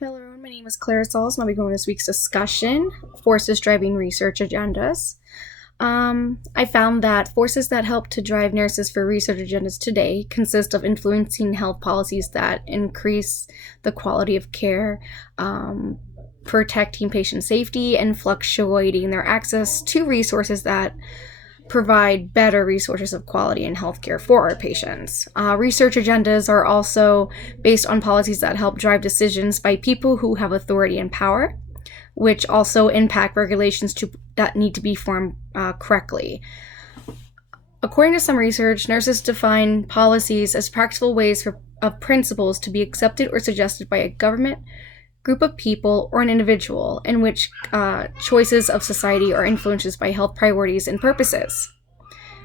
Hello everyone, my name is Claire Sauls and I'll be going this week's discussion, Forces Driving Research Agendas. I found that forces that help to drive nurses for research agendas today consist of influencing health policies that increase the quality of care, protecting patient safety, and fluctuating their access to resources that provide better resources of quality in healthcare for our patients. Research agendas are also based on policies that help drive decisions by people who have authority and power, which also impact regulations that need to be formed correctly. According to some research, nurses define policies as practical ways of principles to be accepted or suggested by a government, group of people, or an individual, in which choices of society are influenced by health priorities and purposes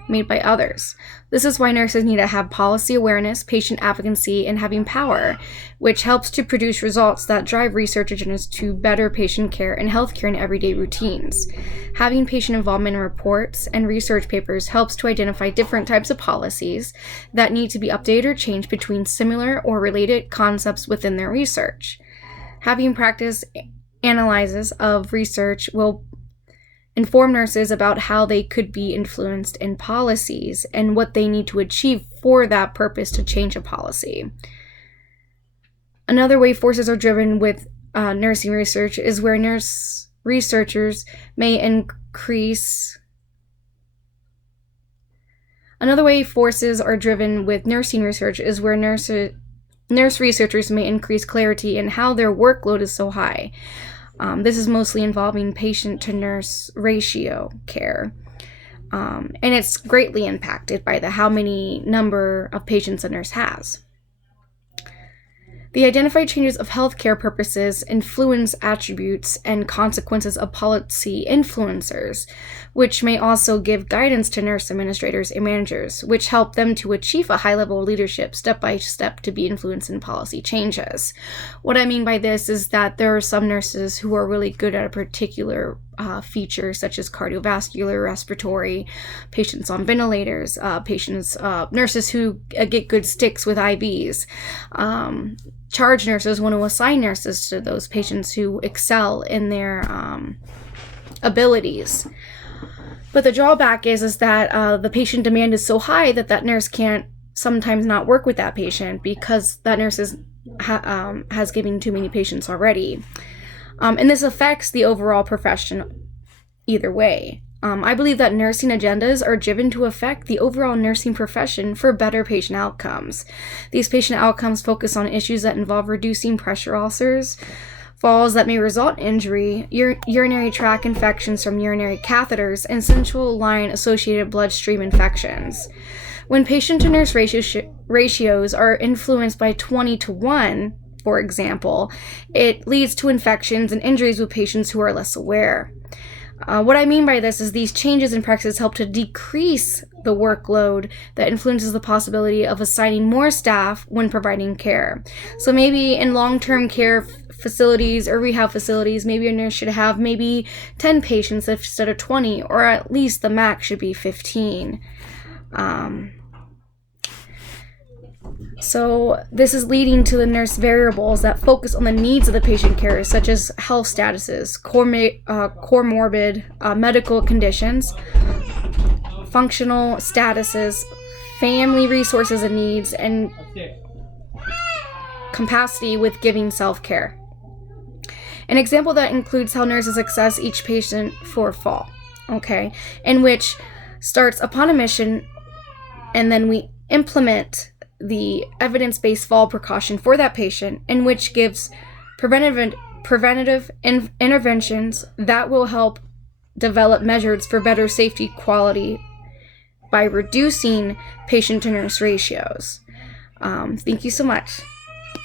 made by others. This is why nurses need to have policy awareness, patient advocacy, and having power, which helps to produce results that drive research agendas to better patient care and healthcare in everyday routines. Having patient involvement in reports and research papers helps to identify different types of policies that need to be updated or changed between similar or related concepts within their research. Having practice analyses of research will inform nurses about how they could be influenced in policies and what they need to achieve for that purpose to change a policy. Another way forces are driven with nursing research is where nurse researchers may increase. Another way forces are driven with nursing research is where nurse researchers may increase clarity in how their workload is so high. This is mostly involving patient-to-nurse ratio care, and it's greatly impacted by how many number of patients a nurse has. The identified changes of healthcare purposes influence attributes and consequences of policy influencers, which may also give guidance to nurse administrators and managers, which help them to achieve a high level of leadership step by step to be influenced in policy changes. What I mean by this is that there are some nurses who are really good at a particular feature, such as cardiovascular, respiratory, patients on ventilators, nurses who get good sticks with IVs. Charge nurses want to assign nurses to those patients who excel in their abilities. But the drawback is that the patient demand is so high that nurse can't sometimes not work with that patient because that nurse has given too many patients already. And this affects the overall profession either way. I believe that nursing agendas are driven to affect the overall nursing profession for better patient outcomes. These patient outcomes focus on issues that involve reducing pressure ulcers, falls that may result in injury, urinary tract infections from urinary catheters, and central line associated bloodstream infections. When patient-to-nurse ratios are influenced by 20-1, for example, it leads to infections and injuries with patients who are less aware. What I mean by this is these changes in practice help to decrease the workload that influences the possibility of assigning more staff when providing care. So maybe in long-term care facilities or rehab facilities, maybe a nurse should have maybe 10 patients instead of 20, or at least the max should be 15. So this is leading to the nurse variables that focus on the needs of the patient care, such as health statuses, comorbid medical conditions, functional statuses, family resources and needs, and capacity with giving self-care. An example that includes how nurses assess each patient for fall, in which starts upon admission, and then we implement the evidence-based fall precaution for that patient, in which gives preventative interventions that will help develop measures for better safety quality by reducing patient-to-nurse ratios. Thank you so much.